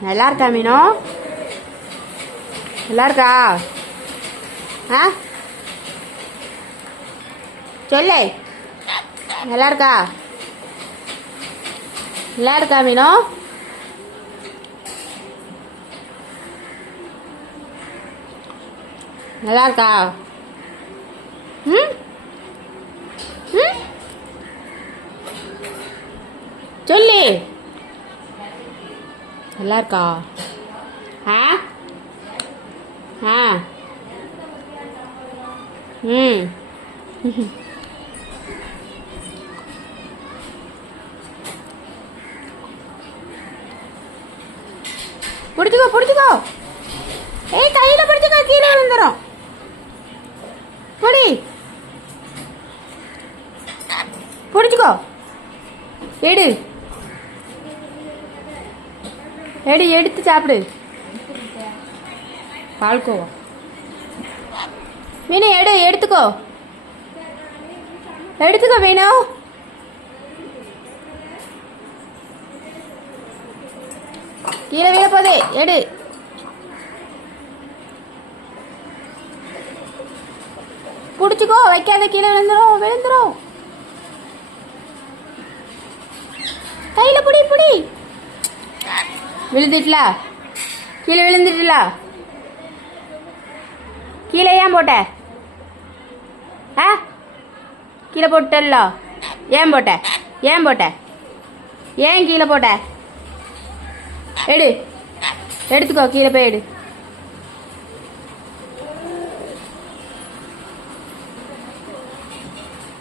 நல்லா இருக்கா மீனோ? நல்லா இருக்கா ஆ? சொல்லு. நல்லா இருக்கா நல்லா இருக்கா மீனோ? நல்லா இருக்கா ம்? ம்? சொல்லு. நல்லா இருக்கா ஆ? ஆ. ம். பிடிச்சிக்கோ பிடிச்சிக்கோ. ஏய் கையில் பிடிச்சிக்கோ கீழே விழுந்துடும் புடி. பிடிச்சிக்கோ. எடு. எடு எடுத்து சாப்பிடு பால்கோவா மீனு எடு எடுத்துக்கோ எடுத்துக்கோ மீனு கீழே வீழ போதே எடு பிடிச்சிக்கோ வைக்காத கீழே விழுந்துரும் விழுந்துரும் கையில் பிடி பிடி விழுந்துட்டல? கீழே விழுந்துட்டல? கீழே ஏன் போட்ட? ஆ? கீழே போட்டல்ல ஏன் போட்ட? ஏன் போட்ட? ஏன் கீழே போட்ட? எடு. எடுத்துக்கோ கீழே போய் எடு.